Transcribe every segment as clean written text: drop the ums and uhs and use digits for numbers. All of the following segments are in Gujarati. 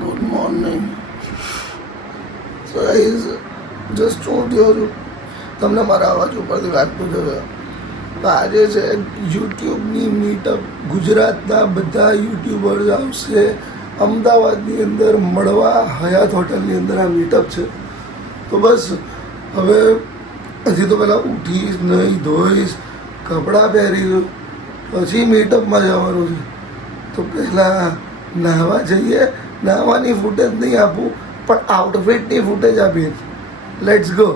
Good morning. So guys, just ચોટ્યો છું. તમને મારા અવાજ ઉપરથી વાગતું જશે. તો આજે છે યુટ્યુબની મીટઅપ. ગુજરાતના બધા યુટ્યુબર્સ આવશે અમદાવાદની અંદર મળવા. હયાત હોટલની અંદર આ મીટઅપ છે. તો બસ હવે હજી તો પહેલાં ઉઠીશ, નહીં ધોઈશ, કપડાં પહેરીશ, પછી મીટઅપમાં જવાનું છે. તો પહેલાં નાહવા જઈએ. નાહવાની ફૂટેજ નહીં આપું, પણ આઉટફિટની ફૂટેજ આપીએ. Let's go.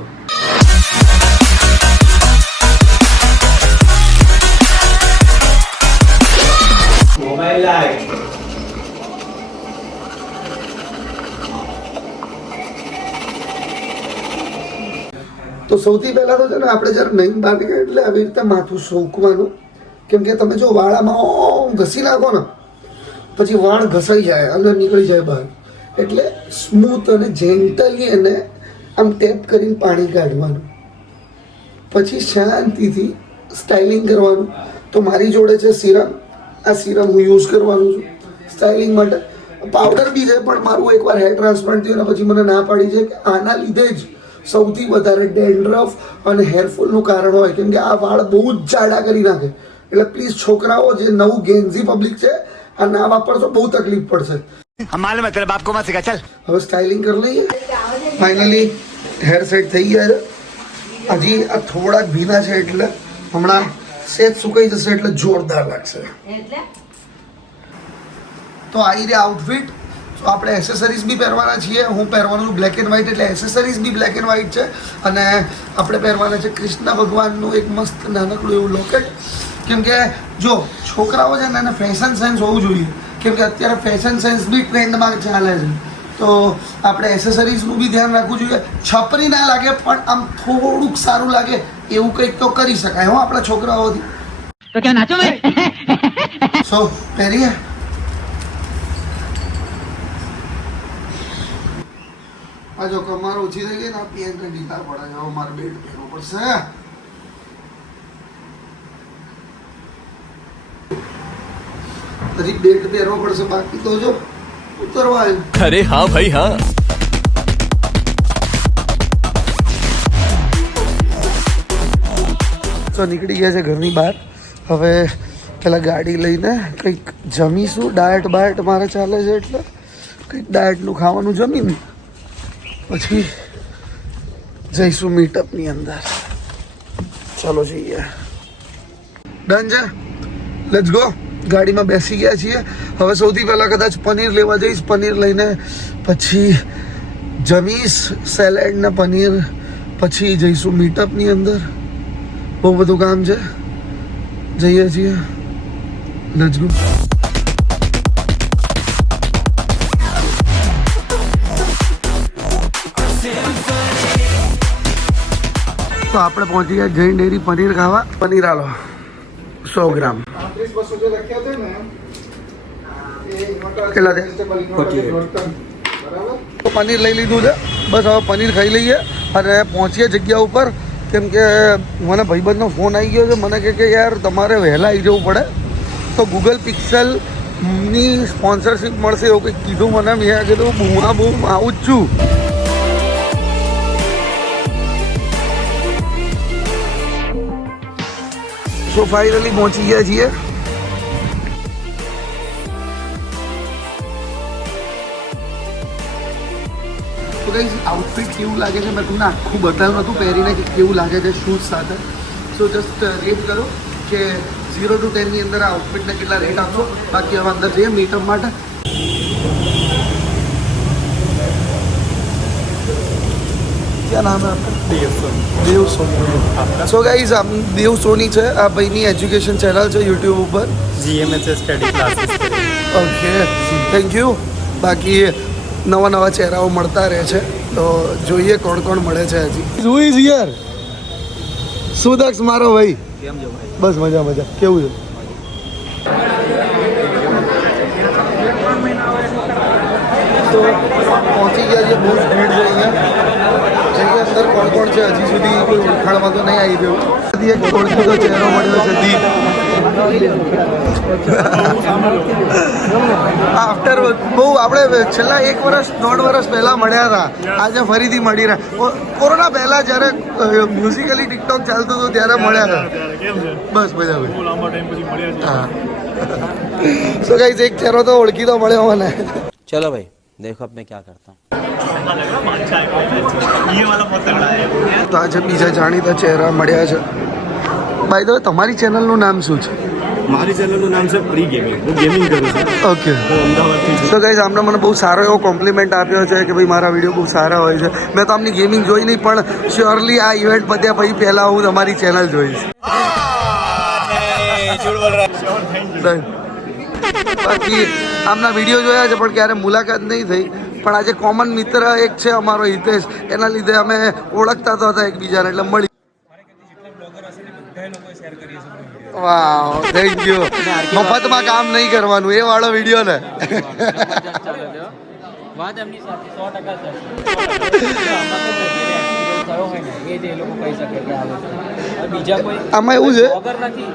મોબાઈલ લાઈટ તો સૌથી પહેલાં તો છે ને આપણે જ્યારે નહીં બહાર નીકળે એટલે આવી રીતે માથું સૂકવાનું. કેમ કે તમે જો વાળામાં ઓમ ઘસી નાખો ને પછી વાળ ઘસાઈ જાય અને નીકળી જાય બહાર. એટલે સ્મૂથ અને જેન્ટલી એને આમ ટેપ કરીને પાણી કાઢવાનું. પછી શાંતિથી સ્ટાઇલિંગ કરવાનું. તો મારી જોડે છે સિરમ. આ સિરમ હું યુઝ કરવાનું છું સ્ટાઇલિંગ માટે. પાવડર બી છે, પણ મારું એકવાર હેર ટ્રાન્સપ્લાન્ટ થયું અને પછી મને ના પાડી છે કે આના લીધે જ સૌથી વધારે ડેન્ડ્રફ અને હેરફોલનું કારણ હોય. કેમ કે આ વાળ બહુ જ જાડા કરી નાખે. એટલે પ્લીઝ છોકરાઓ, જે નવું ગેન્ઝી પબ્લિક છે, આ ના વાપરશો બહુ તકલીફ પડશે. હવે સ્ટાઇલિંગ કરી લઈએ. ફાઇનલી હેર સેટ થઈ ગયા છે. હજી આ થોડાક ભીના છે એટલે હમણાં સેજ સુકાઈ જશે એટલે જોરદાર લાગશે. તો આવી રીતે આઉટફિટ. તો આપણે એસેસરીઝ બી પહેરવાના છીએ. હું પહેરવાનું છું બ્લેક એન્ડ વ્હાઇટ, એટલે એસેસરીઝ બી બ્લેક એન્ડ વ્હાઇટ છે. અને આપણે પહેરવાના છે કૃષ્ણ ભગવાનનું એક મસ્ત નાનકડું એવું લોકેટ. કેમ કે જો છોકરાઓ છે ને એને ફેશન સેન્સ હોવું જોઈએ. કેમ કે અત્યારે ફેશન સેન્સ બી ટ્રેન્ડમાં ચાલે છે. તો આપણે એસેસરીઝનું બી ધ્યાન રાખવું જોઈએ. છપરી ના લાગે, પણ આમ થોડુંક સારું લાગે એવું કંઈક તો કરી શકાય હો આપણા છોકરાઓથી. તો ક્યાં નાચો મેં સો પહેરીએ. આ જો કમર ઓછી થઈ ગઈ ને, પેન્ટ ઢીલા પડે છે. હવે મારે બેલ્ટ પહેરવું પડશે. હજી બેલ્ટ પહેરવો પડશે, બાકી તો જો ઉતરવા આવ્યું. अरे हाँ भाई हाँ. તો નીકળી ગયા છે ઘરની બહાર. હવે પેલા ગાડી લઈને કંઈક જમીશું. ડાયટ બાયટ મારે ચાલે છે એટલે કંઈક ડાયટનું ખાવાનું જમીને પછી જઈશું મીટઅપની અંદર. ચાલો જઈએ. ડન છે, લેટ્સ ગો. ગાડીમાં બેસી ગયા છીએ. હવે સૌથી પહેલાં કદાચ પનીર લેવા જઈશ. પનીર લઈને પછી જમીશ, સેલેડ ને પનીર. પછી જઈશું મીટઅપની અંદર. બહુ બધું કામ છે. જઈએ છીએ. Let's go. તો આપણે પહોંચી ગયા જૈન ડેરી પનીર ખાવા. પનીર આલો 100 ગ્રામ. કેટલા છે? પનીર લઈ લીધું છે. બસ હવે પનીર ખાઈ લઈએ અને પહોંચીએ જગ્યા ઉપર. કેમ કે મને ભાઈબંધનો ફોન આવી ગયો છે. મને કે યાર તમારે વહેલા આવી જવું પડે. તો ગૂગલ પિક્સેલની સ્પોન્સરશિપ મળશે એવું કંઈક કીધું મને. મેં કીધું બૂમા બૂમ આવું જ છું. સો ફાઇનલી પહોંચી ગયા છીએ. તો ગાઈઝ, આઉટફિટ કેવું લાગે છે મેં તમને આખું બતાવ્યું નહોતું પહેરીને કે કેવું લાગે છે શૂઝ સાથે. સો જસ્ટ રેટ કરો કે 0 to 10 ની અંદર આ આઉટફિટને કેટલા રેટ આપશો. બાકી હવે અંદર જઈએ મીટઅપ માટે. क्या नाम है आपका? देव सोनी. સો ગાઈઝ, આમ દેવ સોની છે. આ ભાઈની એજ્યુકેશન ચેનલ છે યુટ્યુબ ઉપર. GMHS study classes. Okay, thank you. બાકી નવા નવા ચહેરાઓ મળતા રહે છે. તો જોઈએ કોણ કોણ મળે છે હજી. Who is here? સુદક્ષ મારો ભાઈ. કેમ છો ભાઈ? બસ મજા મજા. કેવું છે? તો પહોંચી ગયા છે. બહુ ભીડ છે અહીંયા. જઈએ અંદર કોણ કોણ છે. હજી સુધી કોઈ ઓળખાણમાં તો નહીં આવી ગયું. એક ઓળખીતો ચહેરો મળ્યો છે. દીપ. આફ્ટર બહુ આપણે છેલ્લા 1 વર્ષ 1.5 વર્ષ પહેલા મળ્યા હતા, આજે ફરીથી મળી રહ્યા. કોરોના પહેલા જ્યારે મ્યુઝિકલી ટિકટોક ચાલતું હતું ત્યારે મળ્યા હતા. બસ મજા આવી. હા સો ગાઈસ એક ચહેરો તો ઓળખી તો મળ્યો મને. चलो भाई देखो अब मैं क्या करता हूँ. ये वाला बहुत तगड़ा है. તો આજે બીજા જાણીતા ચહેરા મળ્યા છે. ભાઈ તો તમારી ચેનલનું નામ શું છે? મારી ચેનલનું નામ છે પ્રી ગેમિંગ. હું ગેમિંગ કરું છું. ઓકે. હું અમદાવાદથી છું. તો ગાઈસ આમને મને બહુ સારો એવો કોમ્પ્લિમેન્ટ આપ્યો છે કે ભાઈ મારા વિડીયો બહુ સારા હોય છે. મેં તો આમની ગેમિંગ જોઈ નહીં, પણ શ્યોરલી આ ઇવેન્ટ પત્યા પછી પહેલાં હું તમારી ચેનલ જોઈશ. Done. બાકી આમના વિડીયો જોયા છે પણ ક્યારે મુલાકાત નહીં થઈ. પણ આજે કોમન મિત્ર એક છે અમારો હિતેશ, એના લીધે અમે ઓળખતા તો હતા એકબીજાને એટલે મળી. Wow thank you. મફતમાં કામ નહીં કરવાનું, એ વાળો વિડીયો ને. વાત એમની સાથે 100% થયો હોય ને એ જ એ લોકો કહી શકે કે આ વસ્તુ. બીજા કોઈ આમાં એવું છે બ્લોગર નથી,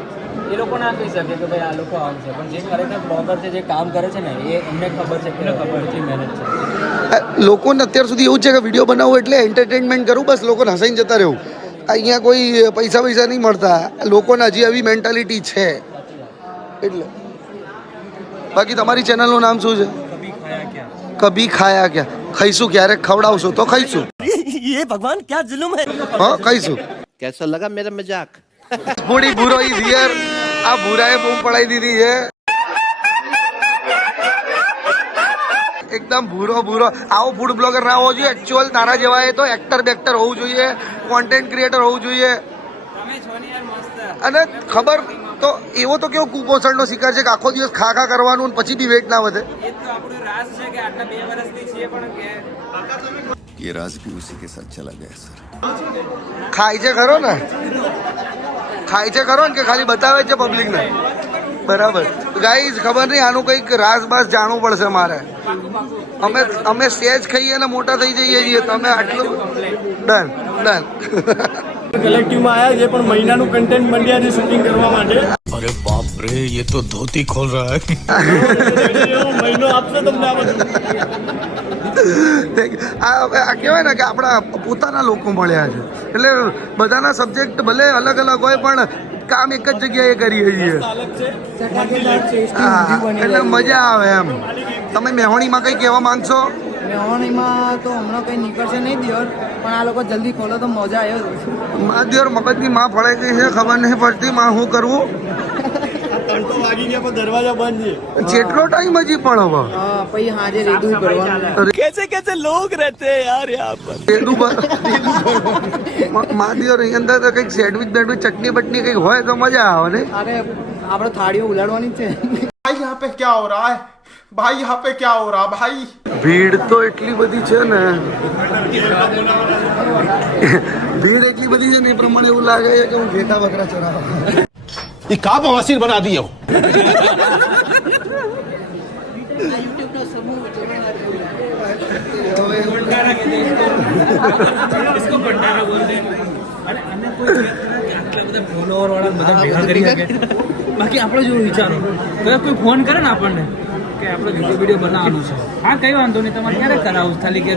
એ લોકો ના કહી શકે કે ભાઈ આ લોકો આમ છે, પણ જે ખરેખર બ્લોગર છે, જે કામ કરે છે ને એ એમને ખબર છે કે કેટલી મહેનત છે. લોકોને અત્યાર સુધી એવું છે કે વિડીયો બનાવવું એટલે એન્ટરટેનમેન્ટ કરવું, બસ લોકોને હસાઈને જતા રહેવું. અહીંયા કોઈ પૈસા નહીં મળતા. લોકોને હજી આવી મેન્ટાલિટી છે એટલે. બાકી તમારી ચેનલનું નામ શું છે? કભી ખાયા ક્યાં. ખાઈશું ક્યારેક, ખવડાવશો તો ખાઈશું. ये भगवान क्या जुल्म है. હા ખાઈશું. कैसा लगा मेरा मजाक. બુડી ભૂરો ઇઝ હિયર. આ ભૂરાએ બૂમ પડાઈ દીધી છે. એકદમ ભૂરો આવો ફૂડ બ્લોગર ના હોવો જોઈએ. એકચ્યુઅલ તારા જેવા એ તો એક્ટર બેક્ટર હોવું જોઈએ, કોન્ટેન્ટ ક્રિએટર હોવું જોઈએ. અને ખબર તો એવો તો કેવો કુપોષણનો શિકાર છે કે આખો દિવસ ખા કરવાનું અને પછી બી વેટ ના વધે. ये राज भी उसी के साथ चला गया सर. ખાય છે ખરો ને, ખાય છે ખરો ને કે ખાલી બતાવે છે પબ્લિકને? બરાબર. ગાઈઝ ખબર નહીં, આનું કંઈક રાસ બાસ જાણવું પડશે મારે. અમે સેજ ખાઈએ ને મોટા થઈ જઈએ છીએ, તમે આટલું ડન. કલેક્ટિવમાં આવ્યા છે પણ મહિનાનું કન્ટેન્ટ મંડ્યા છે શૂટિંગ કરવા માટે. अरे बाप रे ये तो धोती खोल रहा है. મહિનો આપશે તમને આ બધું. આ કહેવાય ને કે આપણા પોતાના લોકો મળ્યા છે એટલે બધાના સબ્જેક્ટ ભલે અલગ અલગ હોય પણ કામ એક જ જગ્યાએ કરીએ છીએ. હા એટલે મજા આવે એમ. તમે મેહોણીમાં કંઈ કહેવા માંગશો? મેહોણીમાં તો હમણાં કંઈ નીકળશે નહીં દિયર, પણ આ લોકો જલ્દી ખોલો તો મજા આવ્યો. દિયર મગજની માં ફળાઈ ગઈ છે, ખબર નહીં પડતી માં શું કરવું. તડકો વાગી ગયા પણ દરવાજા બંધ છે. જેટલો ટાઈમ હજી પણ હવે પછી હાજે રેડું કરવાનું. कैसे कैसे लोग रहते हैं यार यहाँ पर. માં દિયર અહીં અંદર તો કંઈક સેન્ડવિચ બેન્ડવિચ ચટણી બટની કંઈક હોય તો મજા આવે ને. અરે આપણે થાળીઓ ઉલાડવાની જ છે. भाई यहाँ पे क्या हो रहा है भाई यहाँ पे क्या हो रहा भाई ભીડ તો એટલી બધી છે ને, ભીડ એટલી બધી છે ને એ પ્રમાણે એવું લાગે છે કે હું ઘેટા બકરા ચરાવવા. ये का बवासीर बना दिया हो. બાકી આપણે જો વિચારો કદાચ કોઈ ફોન કરે ને આપણને કે આપણે વિડીયો બનાવવાનું છે, હા કઈ વાંધો નહીં, તમારે ક્યારે કરાવું ખાલી કે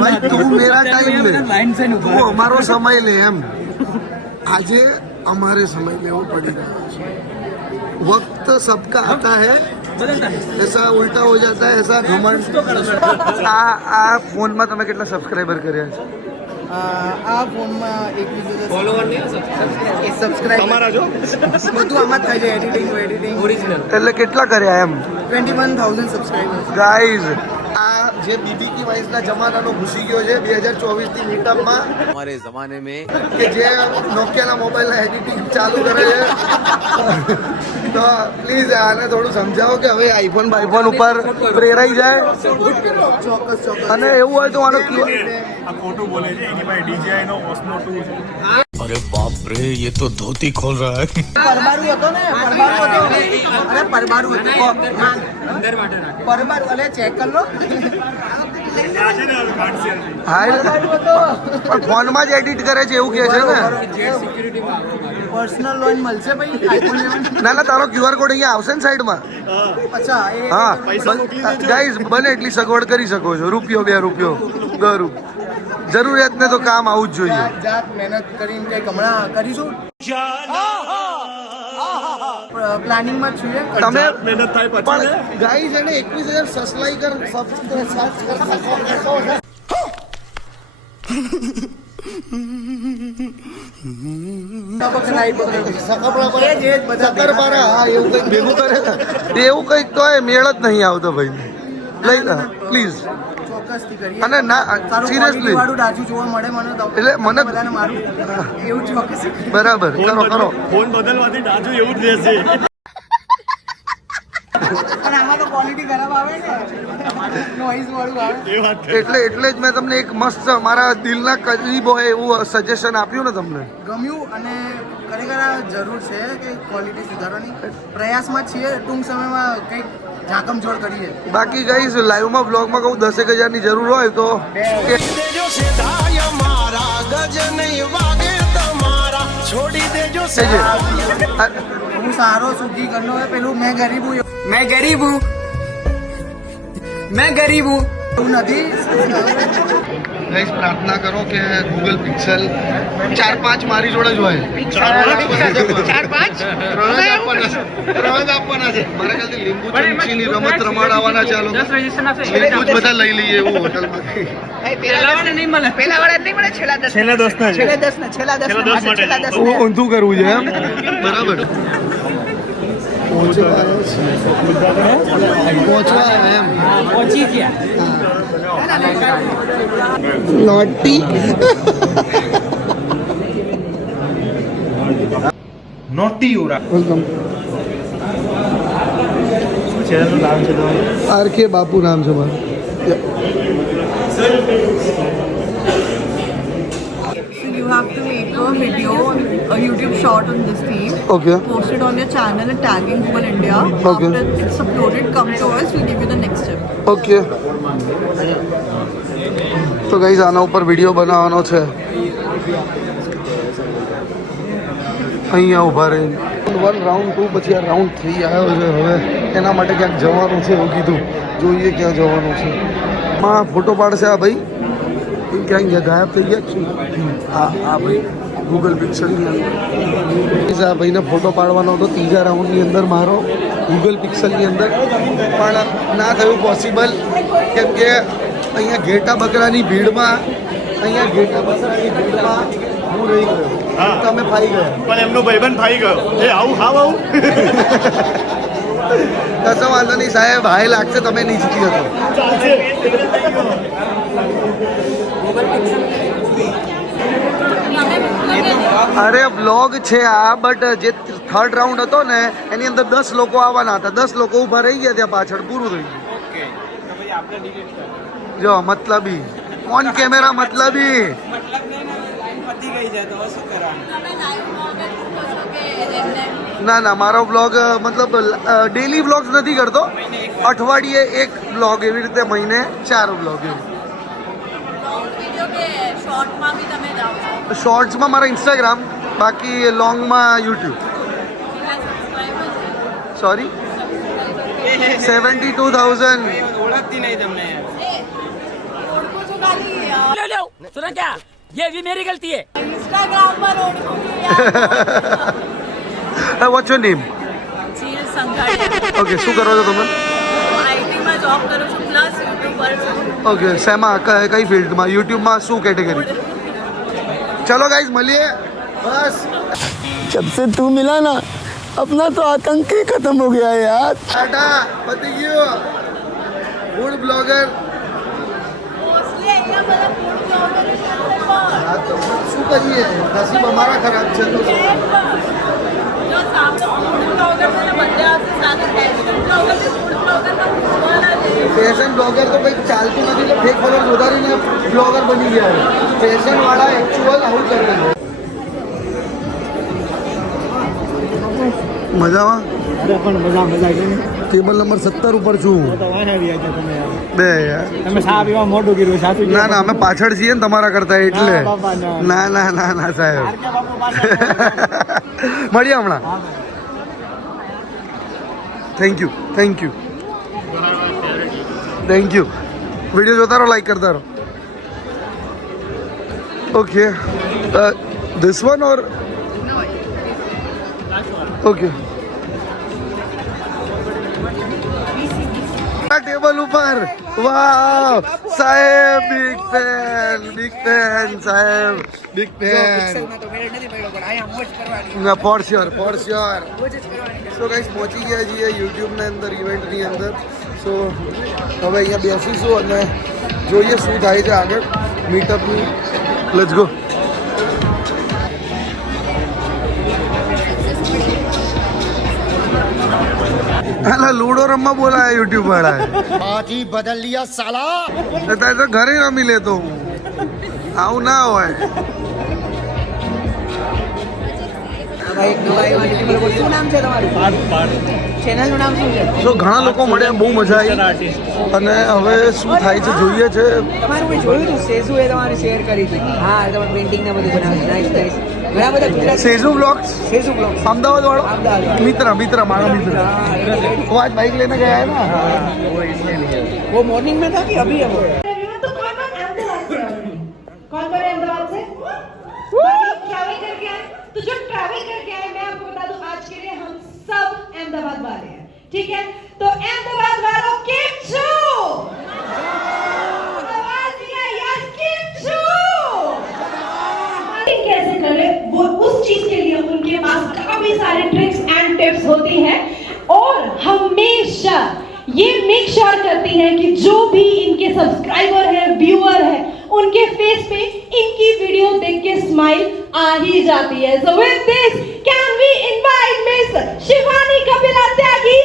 ભાઈ તું મેરા ટાઈમ લે, લાઈન છે ને તું અમારો સમય લે એમ. આજે અમારે સમય લેવો પડી રહ્યો છે. વક્ત સબકા આતા હૈ, ऐसा उल्टा हो जाता है, ऐसा घमंड. આ ફોનમાં તમે કેટલા સબસ્ક્રાઇબર કર્યા છે? આ ફોનમાં એક બીજું સબસ્ક્રાઇબ તમારા જો બધું આમાં જ થાય છે. એડિટિંગ ઓરિજિનલ એટલે કેટલા કર્યા એમ? 21,000 સબસ્ક્રાઇબર્સ. ગાઈઝ આ જે બીબી કી વાઇસના જમાનાનો ઘૂસી ગયો છે 2024 ની મીટઅપમાં, हमारे जमाने में કે જે નોકિયાના મોબાઈલના એડિટિંગ ચાલુ કરે છે. તો પ્લીઝ આને થોડું સમજાવો કે હવે આઈફોન બાઈફોન ઉપર પ્રેરાઈ જાય. ચોક્કસ અને એવું હોય તો આનો આ ખોટું બોલે છે. એની પાસે DJI નો Osmo 2 છે. अरे बाप रे ये तो धोती खोल रहा है. પરબારું હતો ને, પરબારું હતો. અરે પરબારું હતું. પરબારું અલે ચેક કર લો. આ છે ને હવે કાર્ડ શેર થઈ. હા પણ ફોનમાં જ એડિટ કરે છે એવું કહે છે ને. પર્સનલ લોન મળશે ભાઈ આઈફોન લેવાનું? ના ના, તારો QR કોડ અહીંયા આવશે ને સાઈડમાં. અચ્છા એ હા પૈસા મોકલી દેજો. ગાઈઝ, બને એટલી સગવડ કરી શકો છો. રૂપિયો 2 રૂપિયો ગરું, જરૂરિયાતને તો કામ આવું જ જોઈએ. જાત મહેનત કરીને કંઈક હમણાં કરીશું. પ્લાનિંગમાં જ છીએ. તમે મહેનત થાય પછી પણ ને? ગાઈઝ એને 21,000 સબસ્ક્રાઇબર શકરપારા, હા એવું કંઈક ભેગું કરે ને. એવું કંઈક તો એ મેળ જ નહીં આવતો ભાઈ. લઈ લે પ્લીઝ. ચોક્કસથી કરીએ. અને ના સારું સિરિયસલી, quality વાળું ડાચું જોવા મળે મને તો એટલે મને બધાને મારું એવું ચોક્કસ. બરાબર કરો કરો. ફોન બદલવાથી ડાચું એવું જ રહેશે. પણ આમાં તો ક્વોલિટી ખરાબ આવે ને, નોઈઝ વાળું આવે. એ વાત છે. એટલે જ મેં તમને એક મસ્ત મારા દિલના કરીબ હોય એવું સજેશન આપ્યું ને તમને. ગમ્યું અને ખરેખર આ જરૂર છે કે ક્વોલિટી સુધારવાની પ્રયાસમાં જ છીએ. ટૂંક સમયમાં કંઈક ઝાકમઝોળ કરીએ. બાકી ગાઈઝ લાઈવમાં બ્લોગમાં કહું 10,000 ની જરૂર હોય તો હું સારો સુખી કરનો હોય પેલું મેં ગરીબ હું એવું નથી. ગાઈઝ પ્રાર્થના કરો કે ગૂગલ પિક્સેલ 4-5 મારી જોડે જ હોય. 4-5 ત્રણ જ આપવાના છે. મારા ખ્યાલથી લીંબુ ચમચીની રમત રમાડવાના છે. આ લોકો લીંબુ જ બધા લઈ લઈએ એવું હોટલમાંથી. છેલ્લા 10 ના છે. ઊંધું કરવું છે એમ. બરાબર. પહોંચવા એમ પહોંચી ગયા. લોટી नोटी हो रहा વેલકમ. ચેનલનું નામ છે તમારું? RK બાપુ નામ છે મારું. So you have to make a video, a YouTube short on this theme, Okay. post it on your channel and tagging Google India. Okay. After it's uploaded, come to us, we'll give you the next step. Okay. તો ગાઈઝ આના ઉપર વિડીયો બનાવવાનો છે. અહીંયા ઊભા રહીને 1 રાઉન્ડ 2 પછી આ રાઉન્ડ 3 આવ્યો છે. હવે એના માટે ક્યાંક જવાનું છે એવું કીધું. જોઈએ ક્યાં જવાનું છે. માં ફોટો પાડશે આ ભાઈ. એ ક્યાંક ગાયબ થઈ ગયા છે. હા આ ભાઈ ગૂગલ પિક્સલની અંદર આ ભાઈને ફોટો પાડવાનો હતો 3જા રાઉન્ડની અંદર મારો ગૂગલ પિક્સલની અંદર, પણ ના થયું પોસિબલ કેમ કે અહીંયા ઘેટા બકરાની ભીડમાં હું રહી ગયો. તમે ફાઈ ગયા. પણ એમનો ભાઈબંધ ફાઈ ગયો. એ આવું હાવ આવું. કશો વાંધો નહીં સાહેબ, હાય લાગશે તમે નહીં જીતી હતો. અરે બ્લોગ છે આ, બટ જે 3rd રાઉન્ડ હતો ને એની અંદર 10 લોકો આવવાના હતા. 10 લોકો ઊભા રહી ગયા ત્યાં પાછળ, પૂરું થઈ ગયું. જો મતલબી ઓન કેમેરા મતલબી. ના ના, મારો બ્લોગ મતલબ ડેલી બ્લોગ્સ નથી કરતો. અઠવાડિયે 1 બ્લોગ, એવી રીતે મહિને 4 બ્લોગ એવું. શોર્ટ્સમાં મારા ઇન્સ્ટાગ્રામ, બાકી લોંગમાં યુટ્યુબ. સોરી 72,000. सुना क्या? ये भी मेरी गलती है. What's your name? ઓકે, શું કરો છો તમે? ઓકે, શેમાં કઈ ફિલ્ડમાં? યુટ્યુબમાં શું કેટેગરી? ચલો ગાઈઝ મળીએ. બસ जब से तू मिला ना अपना तो आतंक ही खत्म हो गया है यार. ટાટા, પતી ગયું. Food blogger. શું કરીએ, નસીબ અમારા ખરાબ છે. ફેશન બ્લોગર તો કંઈક ચાલતું નથી એટલે ફેક ફોલોઅર વધારીને બ્લોગર બની ગયા. ફેશન વાળા એકચ્યુઅલ આવું કરે છે. મજામાં? ટેબલ નંબર 17 ઉપર છું. બે યાર, તમે સા પીવા મોટું કર્યું સાચું. ના ના, અમે પાછળ છીએ ને તમારા કરતા એટલે. ના ના ના ના સાહેબ. મળીએ હમણાં. Thank you thank you thank you. Video જોતા રહો, લાઈક કરતા રહો. Okay this one or okay. Table ઉપર વાહ સાહેબ, બિગ ફેન સાહેબ, big fan. For sure for sure. So guys પહોંચી ગયા છીએ યુટ્યુબની અંદર, ઇવેન્ટની અંદર. સો હવે અહીંયા બેસીશું અને જોઈએ શું થાય છે આગળ મીટઅપની. Let's go. હાલા લૂડો રમવા બોલાયા યુટ્યુબ વાળા. बाजी बदल लिया साला. તારે તો ઘરે રમી લેતો હું. આવું ના હોય. શું નામ છે તમારું? ચેનલનું નામ શું છે? તો ઘણા લોકો મળ્યા, બહુ મજા આવી. અને હવે શું થાય છે જોઈએ છે. તમારું મેં જોયું હતું સેઝુ એ તમારે શેર કરી હતી. હા તમે પેઇન્ટિંગ ને બધું બનાવ્યું. Nice nice. ઘણા બધા ગુજરાતી સેઝુ બ્લોગ્સ સેઝુ બ્લોગ અમદાવાદ વાળો અમદાવાદ. મિત્ર મારા મિત્ર. वो आज बाइक लेने गया है ना. वो मॉर्निंग में था कि अभी है वो? कौन कौन अहमदाबाद से ट्रैवल करके आए? तो जो ट्रैवल करके आए मैं आपको बता दूं आज के लिए हम सब अहमदाबाद वाले हैं, ठीक है? तो अहमदाबाद वालों केम छो? आवाज दिया यार, केम छो? कैसे करें वो उस चीज के लिए उनके पास काफी सारे ट्रिक्स एंड टिप्स होती हैं और हमेशा ये मेक श्योर करती हैं कि जो भी इनके सब्सक्राइबर है, व्यूअर है, उनके फेस पे इनकी वीडियो देख के स्माइल आ ही जाती है. So with this, can we invite Miss Shivani Kapila Tyagi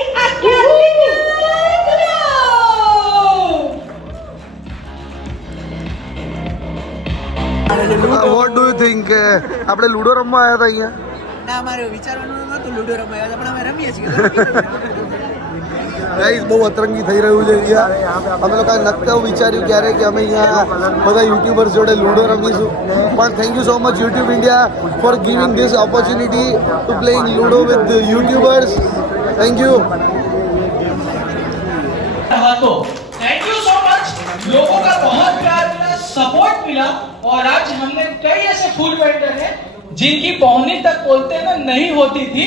what do you think આપણે લૂડો રમવા આવ્યા હતા અહીંયા? ના અમારે વિચારવાનું નહોતું લૂડો રમાયા હતા, પણ અમે રમીએ છીએ. ગાઈસ બહુ અતરંગી થઈ રહ્યું છે અહીંયા. અમે લોકોએ નક્કી વિચાર્યું ક્યારે કે અમે અહીંયા બધા યુટ્યુબર્સ જોડે લૂડો રમીશું. પણ thank you so much YouTube India for giving this opportunity two playing ludo with YouTubers. Thank you. Thank you so much. लोगों का बहुत प्यार मिला, सपोर्ट मिला और आज हमने कई ऐसे फूड वेंडर हैं जिनकी पौनी तक बोलते हैं ना नहीं होती थी,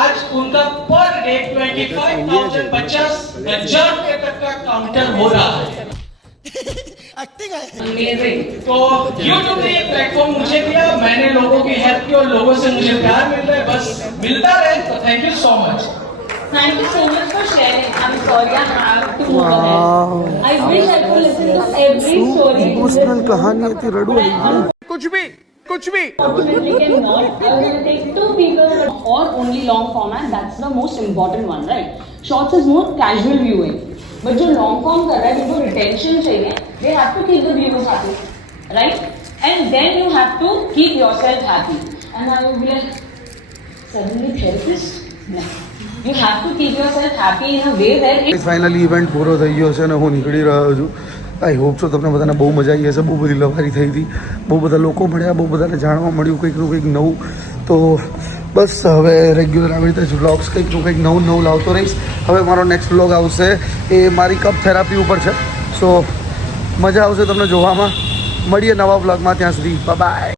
आज उनका पर डे 25,000 50,000 रुपए तक का काउंटर हो रहा है. Amazing. तो YouTube ने ये प्लेटफॉर्म मुझे दिया, मैंने लोगों की हेल्प की और लोगों से मुझे प्यार मिल रहा है, बस मिलता रहे. तो thank you so much. Thank you so much for sharing. I'm sorry I have to move ahead. I wish I could listen to every story. Emotional કહાની હતી, રડવું આવી ગયું. Unfortunately cannot. I was going to take two people or only long format. That's the most important one, right? Shorts is more casual viewing. But जो long form कर रहा है, जिनको retention चाहिए, they have to keep the viewers happy, right? And then you have to keep yourself happy. And I will be like, suddenly therapist? No. You have to keep yourself happy in a way where it finally event પૂરો થઈ ગયો છે અને હું નીકળી રહ્યો છું. આઈ હોપ છો તમને બધાને બહુ મજા આવી હશે. બહુ બધી લવારી થઈ હતી, બહુ બધા લોકો મળ્યા, બહુ બધાને જાણવા મળ્યું કંઈકનું કંઈક નવું. તો બસ હવે રેગ્યુલર આવી રીતે જ વ્લોગ્સ કંઈકનું કંઈક નવું લાવતો રહીશ. હવે મારો નેક્સ્ટ વ્લોગ આવશે એ મારી કપ થેરાપી ઉપર છે. સો મજા આવશે તમને જોવામાં. મળીએ નવા વ્લોગમાં, ત્યાં સુધી બાય.